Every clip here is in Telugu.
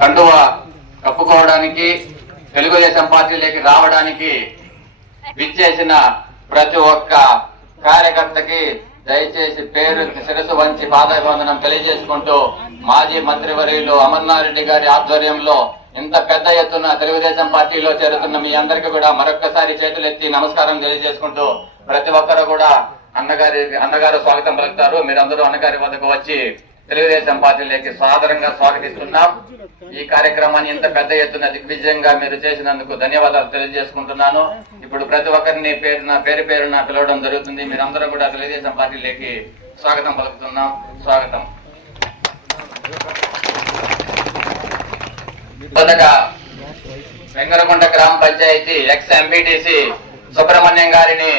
కండువా కప్పుకోవడానికి తెలుగుదేశం పార్టీలోకి రావడానికి విచ్చేసిన ప్రతి ఒక్క కార్యకర్తకి దయచేసి పేరు శిరస్సు వంచి పాదాభివందనం తెలియజేసుకుంటూ మాజీ మంత్రివర్యులు అమర్నాథ్ రెడ్డి గారి ఆధ్వర్యంలో ఇంత పెద్ద ఎత్తున తెలుగుదేశం పార్టీలో చేరుతున్న మీ అందరికీ కూడా మరొక్కసారి చేతులెత్తి నమస్కారం తెలియజేసుకుంటూ ప్రతి ఒక్కరు కూడా అన్నగారు స్వాగతం పలుకుతారు. మీరందరూ అన్నగారి వద్దకు వచ్చి తెలుగుదేశం పార్టీలోకి సాదరంగా స్వాగతిస్తున్నాం. ఈ కార్యక్రమాన్ని ఇంత పెద్ద ఎత్తున దిగ్విజయంగా మీరు చేసినందుకు ధన్యవాదాలు తెలియజేసుకుంటున్నాను. ఇప్పుడు ప్రతి ఒక్కరిని పేరు పేరున పిలవడం జరుగుతుంది. మీరందరూ కూడా తెలుగుదేశం పార్టీలోకి స్వాగతం పలుకుతున్నాం. స్వాగతం. మొదట వెంగరకొండ గ్రామ పంచాయతీ ఎక్స్ ఎంపీటీసీ సుబ్రహ్మణ్యం గారిని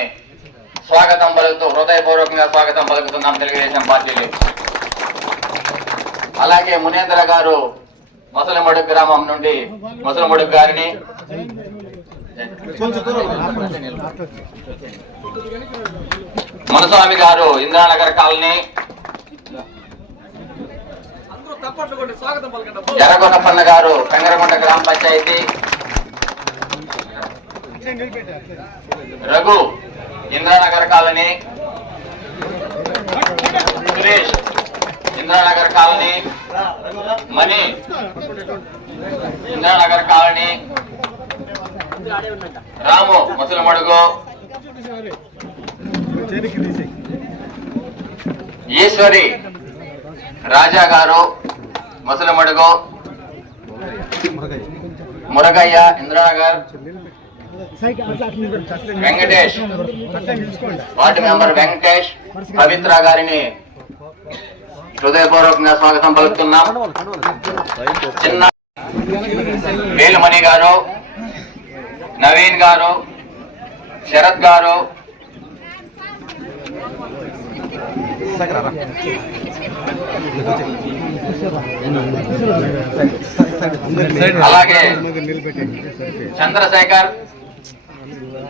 స్వాగతం పలుకుతూ హృదయపూర్వకంగా స్వాగతం పలుకుతున్నాం తెలుగుదేశం పార్టీలో. అలాగే మునేంద్ర గారు ముసలమడుగు గ్రామం నుండి ముసలమడుగు గారిని, మునస్వామి గారు ఇంద్రానగర్ కాలనీ, ఎర్రగొండపన్న గారు పెంగరకొండ గ్రామ పంచాయతీ, రఘు ఇంద్రానగర్ కాలనీ, సురేష్ ఇంద్రానగర్ కాలనీ, మణి ఇంద్రానగర్ కాలనీ, రాము ముసలమడుగు, ఈశ్వరి రాజా గారు ముసలమడుగు, మురగయ్య ఇంద్రానగర్, వెంకటేష్ వార్డు మెంబర్ వెంకటేష్ పవిత్ర గారిని హృదయపూర్వకంగా స్వాగతం పలుకుతున్నాం. చిన్న వేలుమణి గారు, నవీన్ గారు, శరత్ గారు, అలాగే చంద్రశేఖర్,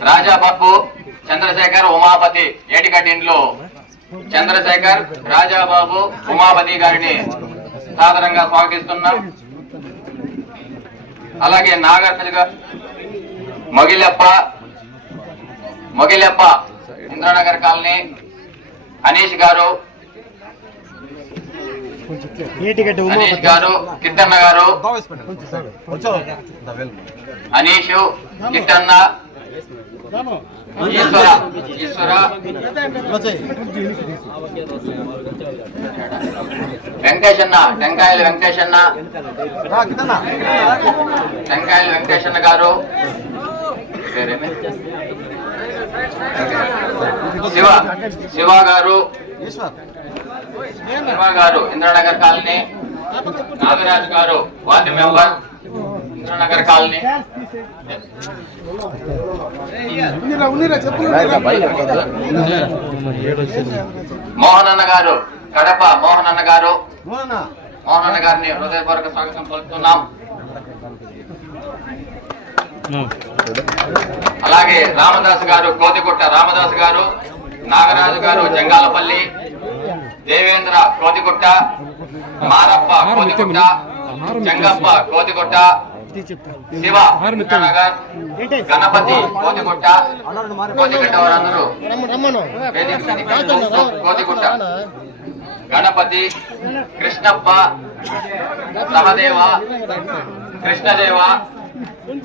రాజాబాబు, చంద్రశేఖర్, ఉమాపతి ఏటిగడ్డిండ్లు చంద్రశేఖర్, రాజాబాబు, ఉమాపతి గారిని సాదరంగా స్వాగతిస్తున్నాం. అలాగే నాగార్జున మొగిలెప్ప ఇంద్రానగర్ కాలనీ, అనీష్ గారు, కిట్టన్న గారు, అనీషు, కిట్టన్న, ఈశ్వర, వెంకటేశన్న, టెంకాయల వెంకటేశన్న గారు, శివ గారు ఇంద్రానగర్ కాలనీ, నాగరాజు గారు వార్డు మెంబర్ ఇంద్రానగర్ కాలనీ, మోహనన్న గారు కడప, మోహనన్న గారిని హృదయపూర్వక స్వాగతం పలుకుతున్నాం. అలాగే రామదాస్ గారు కోతిగుట్ట, రామదాస్ గారు, నాగరాజు గారు జంగాలపల్లి, దేవేంద్ర కోతిగుట్ట, మారప్ప కోతిగుట్ట, జంగప్ప కోతిగుట్ట, శివ నగర్, గణపతి కోతిగుట్ట, కోతిగుట్ట వారందరూ కోతిగుట్ట, గణపతి, కృష్ణప్ప, సహదేవ, కృష్ణదేవ,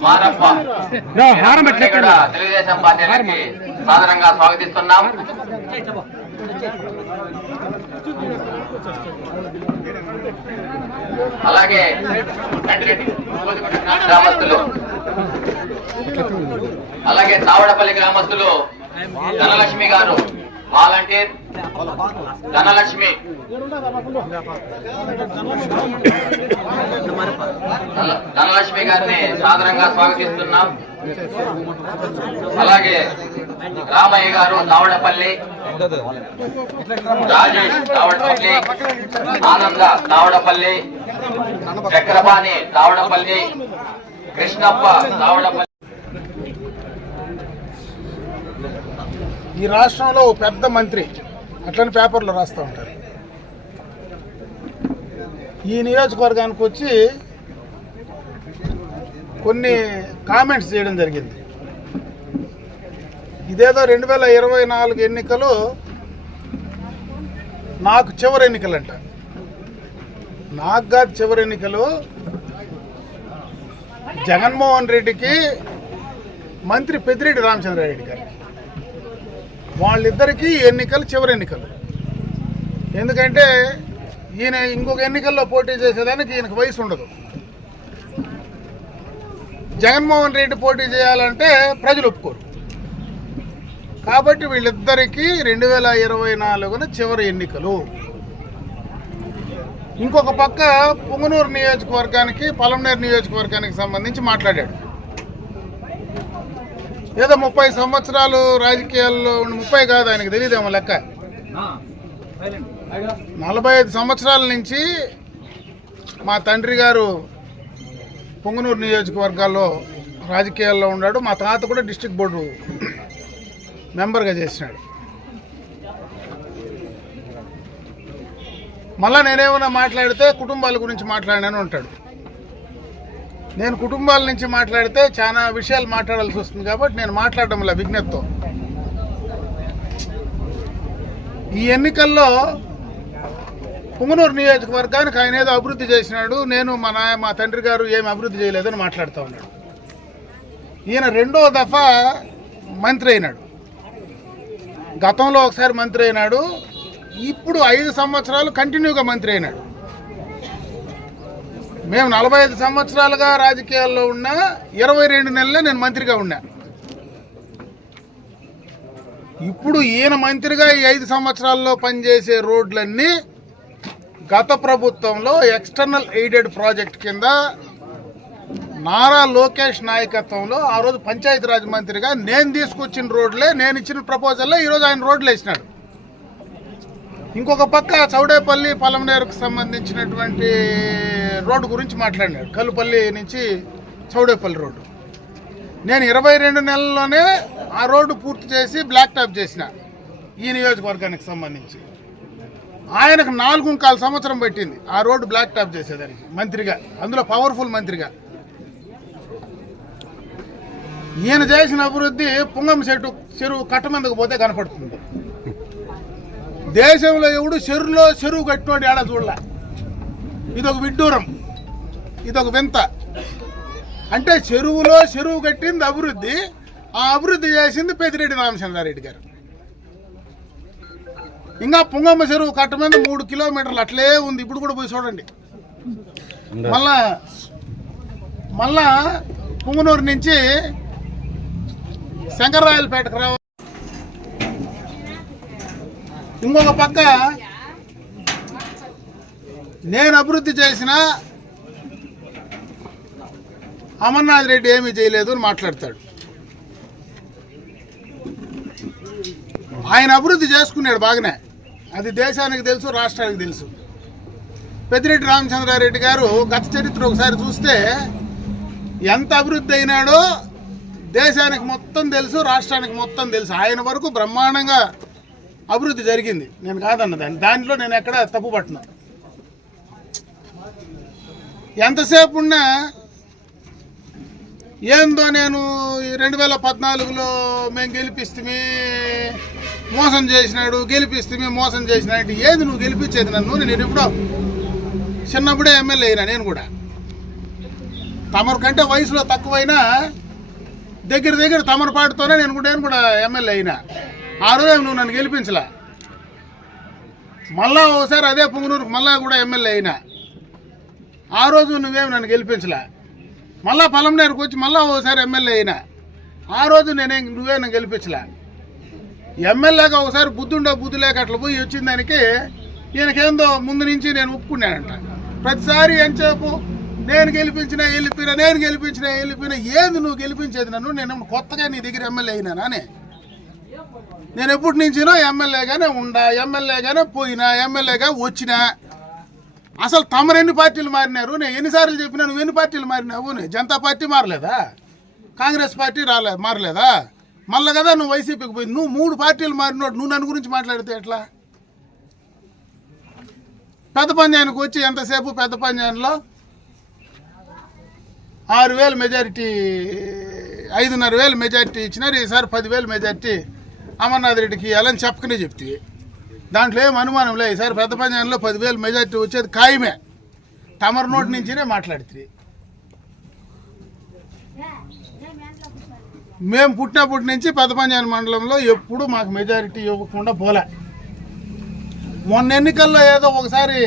మారప్ప తెలుగుదేశం పార్టీకి సాదరంగా స్వాగతిస్తున్నాం. అలాగే గ్రామస్తులు, అలాగే తావడపల్లి గ్రామస్తులు ధనలక్ష్మి గారు వాలంటీర్, ధనలక్ష్మి, ధనలక్ష్మి గారిని సాదరంగా స్వాగతిస్తున్నాం. అలాగే రామయ్య గారు తావడపల్లి, రాజేష్ తావడపల్లి, ఆనంద తావడపల్లి, చక్రపాణి తావడపల్లి, కృష్ణప్ప తావడపల్లి. ఈ రాష్ట్రంలో పెద్ద మంత్రి అట్లని పేపర్లో రాస్తూ ఉంటారు. ఈ నియోజకవర్గానికి వచ్చి కొన్ని కామెంట్స్ చేయడం జరిగింది. ఇదేదో 2024 ఎన్నికలు నాకు చివరి ఎన్నికలంట. నాకు కాదు చివరి ఎన్నికలు, జగన్మోహన్ రెడ్డికి, మంత్రి పెద్దిరెడ్డి రామచంద్రారెడ్డి గారికి, వాళ్ళిద్దరికీ ఎన్నికలు చివరి ఎన్నికలు. ఎందుకంటే ఈయన ఇంకొక ఎన్నికల్లో పోటీ చేసేదానికి ఈయనకు వయసు ఉండదు. జగన్మోహన్ రెడ్డి పోటీ చేయాలంటే ప్రజలు ఒప్పుకోరు. కాబట్టి వీళ్ళిద్దరికీ 2024 చివరి ఎన్నికలు. ఇంకొక పక్క పుంగనూరు నియోజకవర్గానికి, పలమనేరు నియోజకవర్గానికి సంబంధించి మాట్లాడాడు. ఏదో 30 సంవత్సరాలు రాజకీయాల్లో 30 కాదు, ఆయనకు తెలియదేమో లెక్క. 45 సంవత్సరాల నుంచి మా తండ్రి గారు పుంగనూరు నియోజకవర్గాల్లో రాజకీయాల్లో ఉన్నాడు. మా తాత కూడా డిస్ట్రిక్ట్ బోర్డు మెంబర్గా చేసినాడు. మళ్ళా నేనేమైనా మాట్లాడితే కుటుంబాల గురించి మాట్లాడినాను అంటాడు. నేను కుటుంబాల నుంచి మాట్లాడితే చాలా విషయాలు మాట్లాడాల్సి వస్తుంది కాబట్టి నేను మాట్లాడడం వల్ల విజ్ఞతతో. ఈ ఎన్నికల్లో పుంగనూరు నియోజకవర్గానికి ఆయన ఏదో అభివృద్ధి చేసినాడు, నేను మా తండ్రి గారు ఏమి అభివృద్ధి చేయలేదని మాట్లాడుతూ ఉన్నాడు. ఈయన రెండో దఫా మంత్రి అయినాడు. గతంలో ఒకసారి మంత్రి అయినాడు, ఇప్పుడు 5 సంవత్సరాలు కంటిన్యూగా మంత్రి అయినాడు. మేము 45 సంవత్సరాలుగా రాజకీయాల్లో ఉన్నా, 22 నెలలే నేను మంత్రిగా ఉన్నా. ఇప్పుడు ఈయన మంత్రిగా ఈ 5 సంవత్సరాల్లో పనిచేసే రోడ్లన్నీ గత ప్రభుత్వంలో ఎక్స్టర్నల్ ఎయిడెడ్ ప్రాజెక్ట్ కింద నారా లోకేష్ నాయకత్వంలో ఆ రోజు పంచాయతీరాజ్ మంత్రిగా నేను తీసుకొచ్చిన రోడ్లే, నేను ఇచ్చిన ప్రపోజల్లో ఈరోజు ఆయన రోడ్లు వేసినాడు. ఇంకొక పక్క చౌడేపల్లి పలమనేరుకు సంబంధించినటువంటి రోడ్డు గురించి మాట్లాడినాడు. కల్లుపల్లి నుంచి చౌడేపల్లి రోడ్డు. నేను 22 నెలల్లోనే ఆ రోడ్డు పూర్తి చేసి బ్లాక్ టాప్ చేసిన ఈ నియోజకవర్గానికి సంబంధించి. ఆయనకు 4.25 సంవత్సరం పట్టింది ఆ రోడ్డు బ్లాక్ టాప్ చేసేదానికి మంత్రిగా, అందులో పవర్ఫుల్ మంత్రిగా. ఈయన చేసిన అభివృద్ధి పుంగం చెరువు కట్ట మీదకు పోతే కనపడుతుంది. దేశంలో ఎవడు చెరువు కట్టినోడు ఏడా చూడలే. ఇదొక విడ్డూరం, ఇదొక వింత. అంటే చెరువు కట్టింది అభివృద్ధి, ఆ అభివృద్ధి చేసింది పెద్దిరెడ్డి రామచంద్రారెడ్డి గారు. ఇంకా పుంగమ్మ చెరువు కట్ట మీద 3 కిలోమీటర్లు అట్లే ఉంది, ఇప్పుడు కూడా పోయి చూడండి. మళ్ళా పుంగనూరు నుంచి శంకర్రాయలపేటకు రావాలి. ఇంకొక పక్క నేను అభివృద్ధి చేసిన అమర్నాథ్ రెడ్డి ఏమీ చేయలేదు అని మాట్లాడతాడు. ఆయన అభివృద్ధి చేసుకున్నాడు బాగానే, అది దేశానికి తెలుసు, రాష్ట్రానికి తెలుసు. పెద్దిరెడ్డి రామచంద్రారెడ్డి గారు గత చరిత్ర ఒకసారి చూస్తే ఎంత అభివృద్ధి అయినాడో దేశానికి మొత్తం తెలుసు, రాష్ట్రానికి మొత్తం తెలుసు. ఆయన వరకు బ్రహ్మాండంగా అభివృద్ధి జరిగింది, నేను కాదన్న దాంట్లో నేను ఎక్కడ తప్పు పట్టినా. ఎంతసేపు ఉన్నా ఏందో నేను 2014లో మేము గెలిపిస్తే మోసం చేసినాడు, మోసం చేసినాడు. ఏది నువ్వు గెలిపించేది నన్ను? నేను ఎప్పుడో చిన్నప్పుడే ఎమ్మెల్యే అయినా. నేను కూడా తమరు కంటే వయసులో తక్కువైనా దగ్గర తమరు పాటుతోనే నేను కూడా ఎమ్మెల్యే అయినా. ఆ రోజు నువ్వు నన్ను గెలిపించలే. మళ్ళా ఒకసారి అదే పుంగనూరుకు మళ్ళా కూడా ఎమ్మెల్యే అయినా. ఆ రోజు నువ్వేమి నన్ను గెలిపించలే. మళ్ళా పలమనేరుకు వచ్చి మళ్ళా ఒకసారి ఎమ్మెల్యే అయినా. ఆ రోజు నువ్వే నన్ను గెలిపించలే. ఎమ్మెల్యేగా ఒకసారి బుద్ధి లేక అట్లా పోయి వచ్చిన దానికి ఈయనకేందో ముందు నుంచి నేను ఒప్పుకున్నానంట. ప్రతిసారి ఎంతసేపు నేను గెలిపించినా వెళ్ళిపోయినా. ఏది నువ్వు గెలిపించేది నన్ను? నేను కొత్తగా నీ దగ్గర ఎమ్మెల్యే అయినానే. నేను ఎప్పటి నుంచినో ఎమ్మెల్యేగానే ఉండా, ఎమ్మెల్యేగానే పోయినా, ఎమ్మెల్యేగా వచ్చినా. అసలు తమరు ఎన్ని పార్టీలు మారినారు? నేను ఎన్నిసార్లు చెప్పినా నువ్వు ఎన్ని పార్టీలు మారినావు? జనతా పార్టీ మారలేదా? కాంగ్రెస్ పార్టీ మారలేదా? మళ్ళీ కదా నువ్వు వైసీపీకి పోయి నువ్వు 3 పార్టీలు మారినోడు నువ్వు నన్ను గురించి మాట్లాడితే ఎట్లా? పెద్ద పంజానికి వచ్చి ఎంతసేపు పెద్ద పంజాన్లో 6,000 మెజారిటీ 5,500 మెజారిటీ ఇచ్చినారు. ఈసారి 10,000 మెజారిటీ అమర్నాథ్ రెడ్డికి ఇవ్వాలని చెప్పకనే చెప్తే దాంట్లో ఏం అనుమానం లేదు. ఈసారి పెద్ద పంజాన్లో 10,000 మెజారిటీ వచ్చేది ఖాయమే. తమరు నోటి నుంచినే మాట్లాడితే మేము పుట్టినప్పటి నుంచి పెద్ద పంజాన్ మండలంలో ఎప్పుడు మాకు మెజారిటీ ఇవ్వకుండా పోలే. మొన్న ఎన్నికల్లో ఏదో ఒకసారి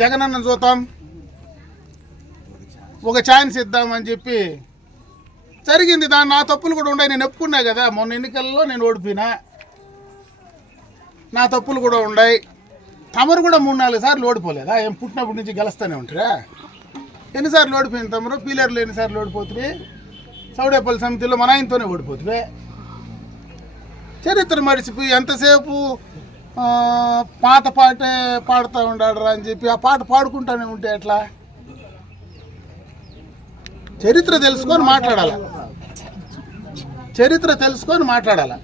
జగనన్న చూద్దాం, ఒక ఛాన్స్ ఇద్దామని చెప్పి జరిగింది. దాని నా తప్పులు కూడా ఉన్నాయి, నేను ఒప్పుకున్నా కదా. మొన్న ఎన్నికల్లో నేను ఓడిపోయినా, నా తప్పులు కూడా ఉన్నాయి. తమరు కూడా 3-4 సార్లు ఓడిపోలేదా? ఏం పుట్టినప్పటి నుంచి గెలుస్తూనే ఉంటారా? ఎన్నిసార్లు ఓడిపోయింది తమరు? పీలర్లు ఎన్నిసార్లు ఓడిపోతుంది? సౌడేపల్లి సమితిలో మన ఆయనతోనే ఓడిపోతుంది. చరిత్ర మరిచిపోయి ఎంతసేపు పాత పాటే పాడుతూ ఉండాడరా అని చెప్పి ఆ పాట పాడుకుంటానే ఉంటే ఎట్లా? చరిత్ర తెలుసుకొని మాట్లాడాల, చరిత్ర తెలుసుకొని మాట్లాడాల.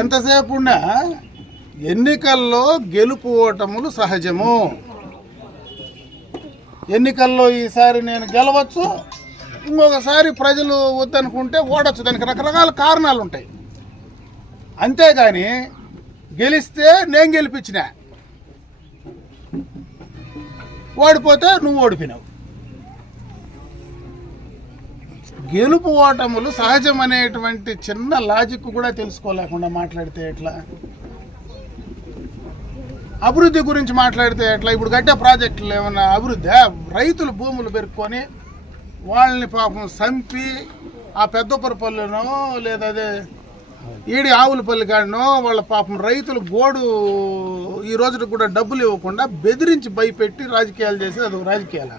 ఎంతసేపు ఉన్నా ఎన్నికల్లో గెలుపు ఓటములు సహజము. ఎన్నికల్లో ఈసారి నేను గెలవచ్చు, ఇంకొకసారి ప్రజలు వద్దనుకుంటే ఓడచ్చు. దానికి రకరకాల కారణాలు ఉంటాయి. అంతేగాని గెలిస్తే నేను గెలిపించిన, ఓడిపోతే నువ్వు ఓడిపోయినావు. గెలుపు ఓటములు సహజం అనేటువంటి చిన్న లాజిక్ కూడా తెలుసుకోలేకుండా మాట్లాడితే ఎట్లా? అభివృద్ధి గురించి మాట్లాడితే ఎట్లా? ఇప్పుడు కట్టే ప్రాజెక్టులు ఏమన్నా అభివృద్ధి? రైతులు భూములు పెరుక్కొని వాళ్ళని పాపం చంపి ఆ పెద్దపురపల్లినో లేదా అదే ఈడి ఆవులపల్లి కాడనో వాళ్ళ పాపం రైతులు గోడు ఈ రోజుకి కూడా డబ్బులు ఇవ్వకుండా బెదిరించి భయపెట్టి రాజకీయాలు చేసి అది రాజకీయాల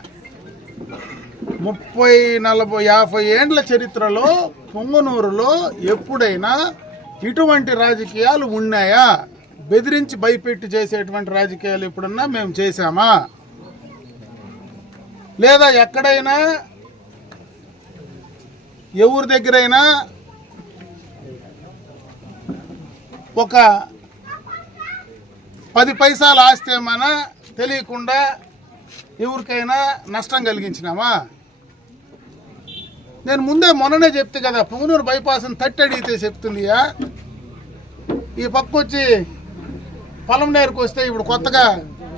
30-40-50 ఏండ్ల చరిత్రలో పొంగనూరులో ఎప్పుడైనా ఇటువంటి రాజకీయాలు ఉన్నాయా? బెదిరించి భయపెట్టి చేసేటువంటి రాజకీయాలు ఎప్పుడన్నా మేము చేశామా? లేదా ఎక్కడైనా ఎవరి దగ్గరైనా ఒక 10 పైసలు ఆస్తి ఏమైనా తెలియకుండా ఎవరికైనా నష్టం కలిగించినామా? నేను ముందే మొన్ననే చెప్తే కదా, పొంగనూరు బైపాస్ని తట్టి అడిగితే చెప్తుందియా. ఈ పక్క వచ్చి పొలంనేరుకు వస్తే ఇప్పుడు కొత్తగా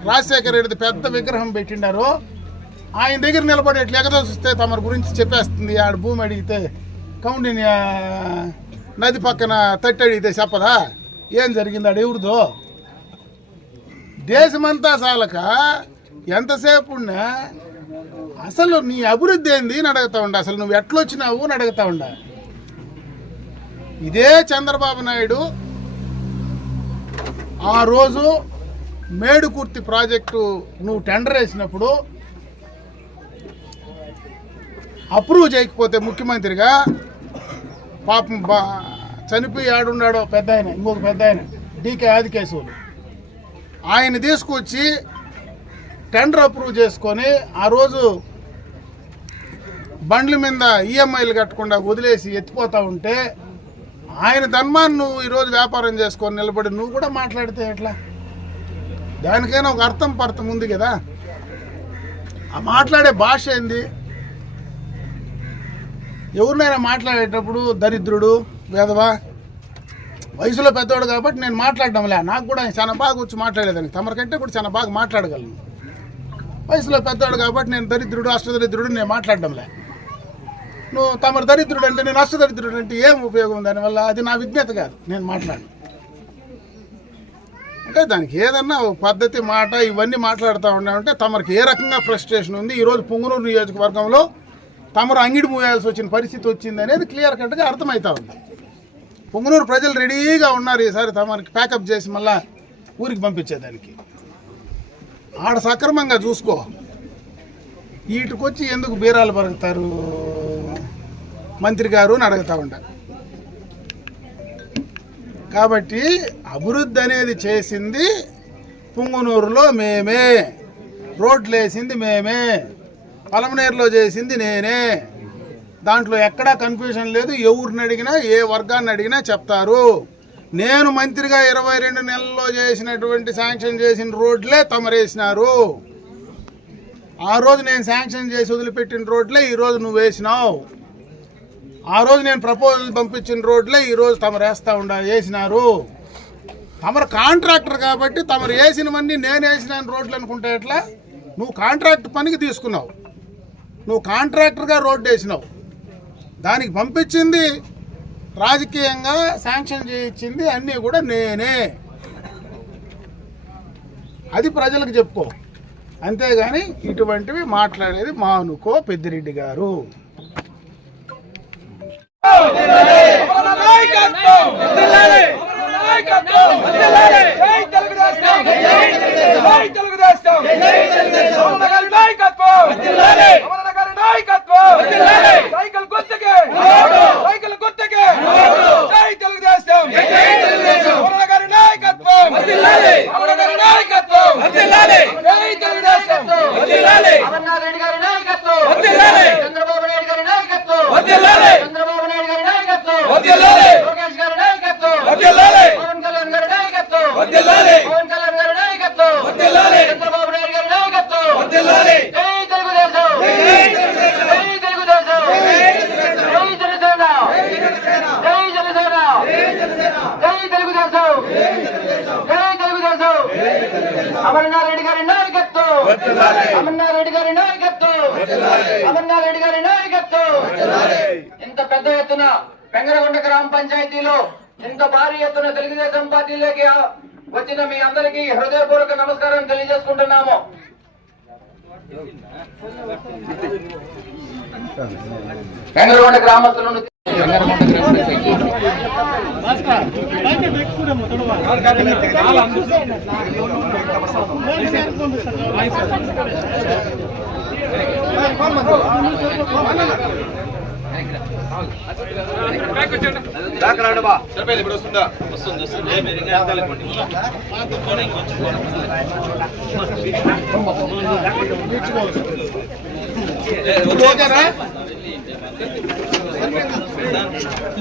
రాజశేఖర రెడ్డి పెద్ద విగ్రహం పెట్టిండారు. ఆయన దగ్గర నిలబడి ఎట్లా ఎగదోసిస్తే తమరి గురించి చెప్పేస్తుంది. ఆడ భూమి అడిగితే కౌండిని నది పక్కన తట్టి అడిగితే చెప్పదా ఏం జరిగింది? ఆడ ఎవరిదో? దేశమంతా చాలక ఎంతసేపు ఉన్నా అసలు నీ అభివృద్ధి ఏంది అని అడుగుతా ఉండ, అసలు నువ్వు ఎట్లొచ్చినావు అని అడుగుతా ఉండ. ఇదే చంద్రబాబు నాయుడు ఆ రోజు మేడుకుర్తి ప్రాజెక్టు నువ్వు టెండర్ వేసినప్పుడు అప్రూవ్ చేయకపోతే ముఖ్యమంత్రిగా పాపం చనిపోయి ఆడున్నాడో పెద్ద ఆయన, ఇంకొక పెద్ద ఆయన డీకే ఆదికేశవులు, ఆయన తీసుకొచ్చి టెండర్ అప్రూవ్ చేసుకొని ఆ రోజు బండ్ల మీద ఈఎంఐలు కట్టకుండా వదిలేసి ఎత్తిపోతూ ఉంటే ఆయన ధర్మాన్ని నువ్వు ఈరోజు వ్యాపారం చేసుకొని నిలబడి నువ్వు కూడా మాట్లాడితే ఎట్లా? దానికైనా ఒక అర్థం పర్థం ఉంది కదా. ఆ మాట్లాడే భాష ఏంది? ఎవరినైనా మాట్లాడేటప్పుడు దరిద్రుడు వేదవా వయసులో పెద్దవాడు కాబట్టి నేను మాట్లాడడంలే. నాకు కూడా చాలా బాగా వచ్చి మాట్లాడేదాన్ని, తమరికంటే కూడా చాలా బాగా మాట్లాడగలను. వయసులో పెద్దవాడు కాబట్టి నేను దరిద్రుడు అష్టదరిద్రుడు నేను మాట్లాడడంలే. నువ్వు తమరు దరిద్రుడు అంటే నేను అష్టదరిద్రుడు అంటే ఏం ఉపయోగం దానివల్ల? అది నా విజ్ఞత కాదు, నేను మాట్లాడు. అంటే దానికి ఏదన్నా ఒక పద్ధతి మాట ఇవన్నీ మాట్లాడుతూ ఉన్నామంటే తమరికి ఏ రకంగా ఫ్రస్ట్రేషన్ ఉంది, ఈరోజు పొంగనూరు నియోజకవర్గంలో తమరు అంగిడి మూయాల్సి వచ్చిన పరిస్థితి వచ్చింది అనేది క్లియర్ కట్గా అర్థమవుతా ఉంది. పొంగనూరు ప్రజలు రెడీగా ఉన్నారు ఈసారి తమరికి ప్యాకప్ చేసి మళ్ళా ఊరికి పంపించేదానికి. ఆడ సక్రమంగా చూసుకో. వీటికొచ్చి ఎందుకు బీరాలు పరుగుతారు మంత్రి గారు అని అడుగుతా ఉండ. కాబట్టి అభివృద్ధి అనేది చేసింది పొంగనూరులో మేమే, రోడ్లు వేసింది మేమే, పలమనేరులో చేసింది నేనే. దాంట్లో ఎక్కడా కన్ఫ్యూజన్ లేదు. ఎవరిని అడిగినా ఏ వర్గాన్ని అడిగినా చెప్తారు. నేను మంత్రిగా 22 నెలల్లో చేసినటువంటి శాంక్షన్ చేసిన రోడ్లే తమరేసినారు. ఆ రోజు నేను శాంక్షన్ చేసి వదిలిపెట్టిన రోడ్లే ఈరోజు నువ్వు వేసినావు. ఆ రోజు నేను ప్రపోజల్ పంపించిన రోడ్లే ఈరోజు తమరు వేసినారు. తమరు కాంట్రాక్టర్ కాబట్టి తమరు వేసినవన్నీ నేను వేసిన రోడ్లు అనుకుంటే ఎట్లా? నువ్వు కాంట్రాక్ట్ పనికి తీసుకున్నావు, నువ్వు కాంట్రాక్టర్గా రోడ్డు వేసినావు, దానికి పంపించింది రాజకీయంగా శాంక్షన్ చేయించింది అన్నీ కూడా నేనే. అది ప్రజలకు చెప్పుకో, అంతేగాని ఇటువంటివి మాట్లాడేది మానుకో పెద్దిరెడ్డి గారు. అమర్నాథ్ గారి నాయకత్వం, అమర్నాథ్ గారి నాయకత్వం, అమర్నాథ్ గారి నాయకత్వం. ఇంత పెద్ద ఎత్తున పెంగరగొండ గ్రామ పంచాయతీలో ఇంత భారీ ఎత్తున తెలుగుదేశం పార్టీలోకి వచ్చిన మీ అందరికీ హృదయపూర్వక నమస్కారం తెలియజేసుకుంటున్నాము. పెంగరగొండ గ్రామస్తులను ఇప్పుడు వస్తుందా?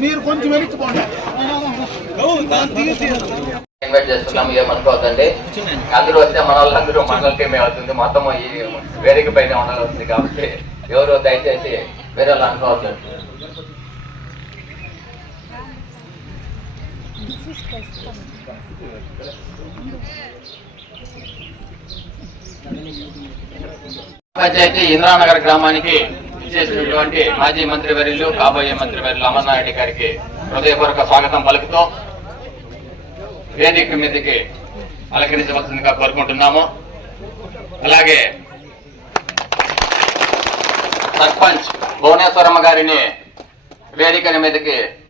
మీరు కొంచెం వెనక్కిపోండి. ఇన్వైట్ చేస్తున్నాము, ఏమనుకోవద్దండి. అందరూ వస్తే మన వాళ్ళందరూ మండలకి అవుతుంది, మొత్తం ఈ వేదిక పైన ఉండాలి వస్తుంది కాబట్టి ఎవరు దయచేసి వేరే వాళ్ళు అనుకోవద్దండి. పంచాయతీ ఇంద్రానగర్ గ్రామానికి చేసినటువంటి మాజీ మంత్రి వర్యులు కాబోయే మంత్రి వర్యులు అమర్నాథ్ గారికి హృదయపూర్వక స్వాగతం పలుకుతూ వేదిక మీదకి అలంకరించవలసిందిగా కోరుకుంటున్నాము. అలాగే సర్పంచ్ భువనేశ్వరమ్మ గారిని వేదిక మీదకి